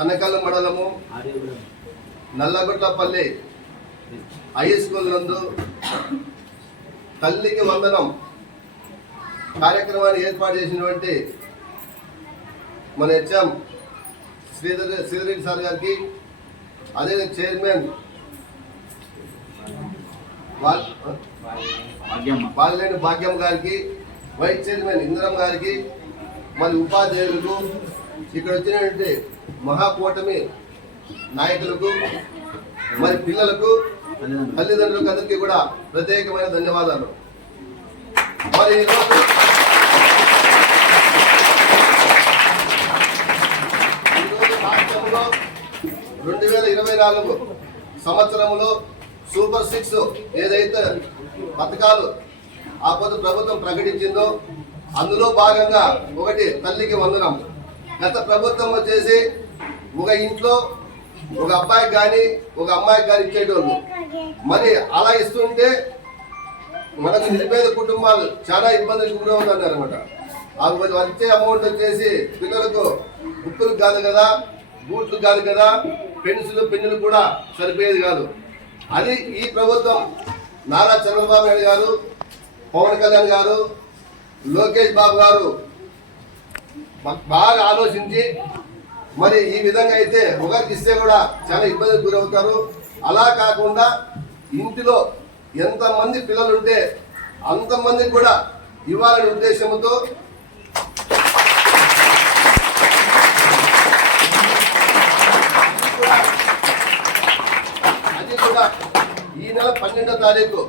తనకల్ మండలము Nallagotlapalli high school నందు తల్లికి వందనం కార్యక్రమాన్ని ఏర్పాటు చేసినటువంటి మన హెచ్ఎం శ్రీధర్ సార్ గారికి, అదే చైర్మన్ బాలినేని భాగ్యం గారికి, వైస్ చైర్మన్ ఇంద్రం గారికి, మరి ఉపాధ్యాయులకు, ఇక్కడ వచ్చినటువంటి మహాకూటమి నాయకులకు, మరి పిల్లలకు, తల్లిదండ్రులకు అందరికీ కూడా ప్రత్యేకమైన ధన్యవాదాలు. మరి ఈరోజు 2024 సంవత్సరంలో సూపర్ 6 ఏదైతే పథకాలు ఆ పొద్దు ప్రభుత్వం ప్రకటించిందో అందులో భాగంగా ఒకటి తల్లికి వందనం. గత ప్రభుత్వం వచ్చేసి ఒక ఇంట్లో ఒక అబ్బాయికి కానీ ఒక అమ్మాయికి కానీ ఇచ్చేటోళ్ళు. మరి అలా ఇస్తుంటే మనకు నిరుపేద కుటుంబాలు చాలా ఇబ్బందులు గురవుతున్నారు అనమాట. వాళ్ళు వచ్చే అమౌంట్ వచ్చేసి పిల్లలకు బుక్కులు కాదు కదా, బూట్లు కాదు కదా, పెన్సిల్ పెన్నులు కూడా సరిపోయేది కాదు. అది ఈ ప్రభుత్వం నారా చంద్రబాబు నాయుడు గారు, పవన్ కళ్యాణ్ గారు, లోకేష్ బాబు గారు బాగా ఆలోచించి మరి ఈ విధంగా అయితే ఒకరికి ఇస్తే కూడా చాలా ఇబ్బందికి గురవుతారు. అలా కాకుండా ఇంటిలో ఎంతమంది పిల్లలు ఉంటే అంతమందికి కూడా ఇవ్వాలనే ఉద్దేశంతో అది కూడా ఈ నెల 12వ తారీఖు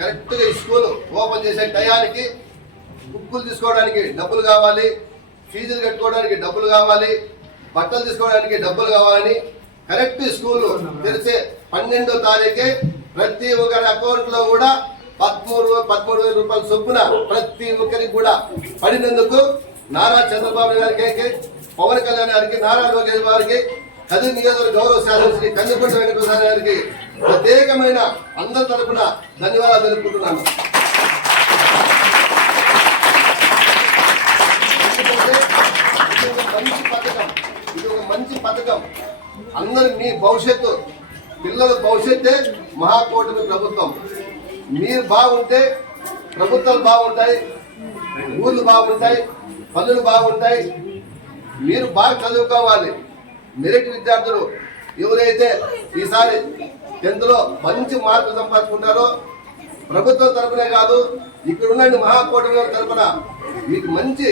కరెక్ట్గా ఈ స్కూల్ ఓపెన్ చేసే టయానికి బుక్కులు తీసుకోవడానికి డబ్బులు కావాలి, ఫీజులు కట్టుకోవడానికి డబ్బులు కావాలి, బట్టలు తీసుకోవడానికి డబ్బులు కావాలని కరెక్ట్ స్కూల్ తెరిచే 12వ తారీఖే ప్రతి ఒక్కరి అకౌంట్ లో కూడా 13,000 రూపాయల చొప్పున ప్రతి ఒక్కరికి కూడా పడినందుకు నారా చంద్రబాబు గారికి, పవన్ కళ్యాణ్ గారికి, నారా లోకేష్ గారికి, కదిరి నియోజకవర్గ గౌరవ శాసనసభ్యులు కందికుంట వెంకటేశ్వర గారికి ప్రత్యేకమైన అందరి తరఫున ధన్యవాదాలు తెలుపుకుంటున్నాను. ఇది ఒక మంచి పథకం. అందరు మీ భవిష్యత్తు, పిల్లల భవిష్యత్తే మహాకూటమి ప్రభుత్వం. మీరు బాగుంటే ప్రభుత్వాలు బాగుంటాయి, ఊర్లు బాగుంటాయి, పనులు బాగుంటాయి. మీరు బాగా చదువుకోవాలి. మెరిట్ విద్యార్థులు ఎవరైతే ఈసారి 10th లో మంచి మార్కులు సంపాదించుకుంటారో ప్రభుత్వం తరఫునే కాదు, ఇక్కడ ఉన్న మహాకూటమి తరఫున మీకు మంచి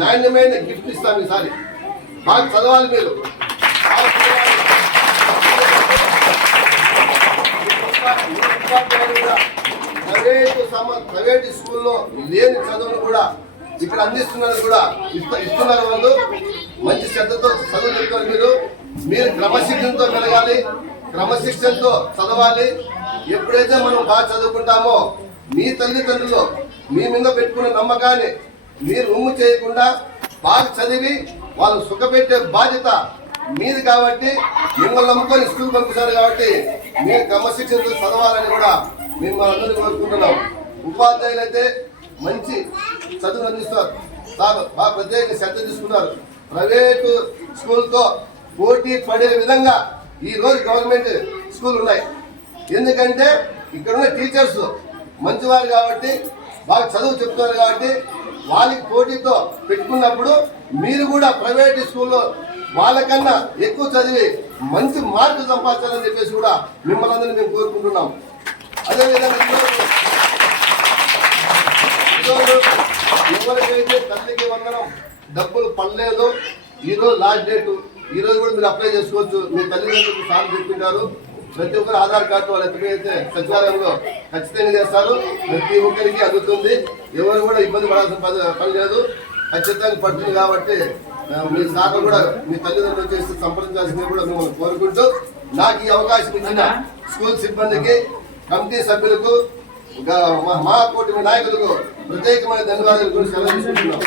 నాణ్యమైన గిఫ్ట్ ఇస్తాం. ఈసారి బాగా చదవాలి. మీరు ప్రైవేట్ స్కూల్లో లేని చదువును కూడా ఇక్కడ అందిస్తున్నారు, కూడా ఇస్తున్నారు. వాళ్ళు మంచి శ్రద్ధతో చదువు చెప్తారు. మీరు క్రమశిక్షణతో పెరగాలి, క్రమశిక్షణతో చదవాలి. ఎప్పుడైతే మనం బాగా చదువుకుంటామో మీ తల్లిదండ్రులు మీ మీద పెట్టుకున్న నమ్మకాన్ని మీరు ఉమ్ము చేయకుండా బాగా చదివి వాళ్ళు సుఖపెట్టే బాధ్యత మీది. కాబట్టి మిమ్మల్ని నమ్ముకొని స్కూల్ పంపిస్తారు. కాబట్టి మీరు క్రమశిక్షణతో చదవాలని కూడా మేము అందరినీ కోరుకుంటున్నాం. ఉపాధ్యాయులు అయితే మంచి చదువు అందిస్తారు, తాను బాగా ప్రత్యేక శ్రద్ధ తీసుకున్నారు. ప్రైవేటు స్కూల్తో పోటీ పడే విధంగా ఈ రోజు గవర్నమెంట్ స్కూల్ ఉన్నాయి. ఎందుకంటే ఇక్కడ ఉన్న టీచర్స్ మంచివారు కాబట్టి, బాగా చదువు చెప్తున్నారు కాబట్టి వాళ్ళకి పోటీతో పెట్టుకున్నప్పుడు మీరు కూడా ప్రైవేట్ స్కూల్లో వాళ్ళకన్నా ఎక్కువ చదివి మంచి మార్కులు సంపాదించాలని చెప్పేసి కూడా మిమ్మల్ని అందరినీ మేము కోరుకుంటున్నాం. అదేవిధంగా ఎవరికైతే తల్లికి వందనం డబ్బులు పడలేదు, ఈరోజు లాస్ట్ డేటు, ఈ రోజు కూడా మీరు అప్లై చేసుకోవచ్చు. మీ తల్లిదండ్రులకు సార్లు చెప్పింటారు. ప్రతి ఒక్కరు ఆధార్ కార్డు వాళ్ళు ఎత్తుకైతే సచివాలయంలో ఖచ్చితంగా చేస్తారు. ప్రతి ఒక్కరికి అందుతుంది. ఎవరు కూడా ఇబ్బంది పడాల్సిన పని లేదు, ఖచ్చితంగా పడుతుంది. కాబట్టి మీ సార్లు కూడా మీ తల్లిదండ్రులు చేసి సంప్రదించాల్సింది కూడా మిమ్మల్ని కోరుకుంటూ, నాకు ఈ అవకాశం ఇచ్చిన స్కూల్ సిబ్బందికి, కమిటీ సభ్యులకు, మా కూటమి నాయకులకు ప్రత్యేకమైన ధన్యవాదాలు కూడా సెలవు తీసుకుంటున్నాం.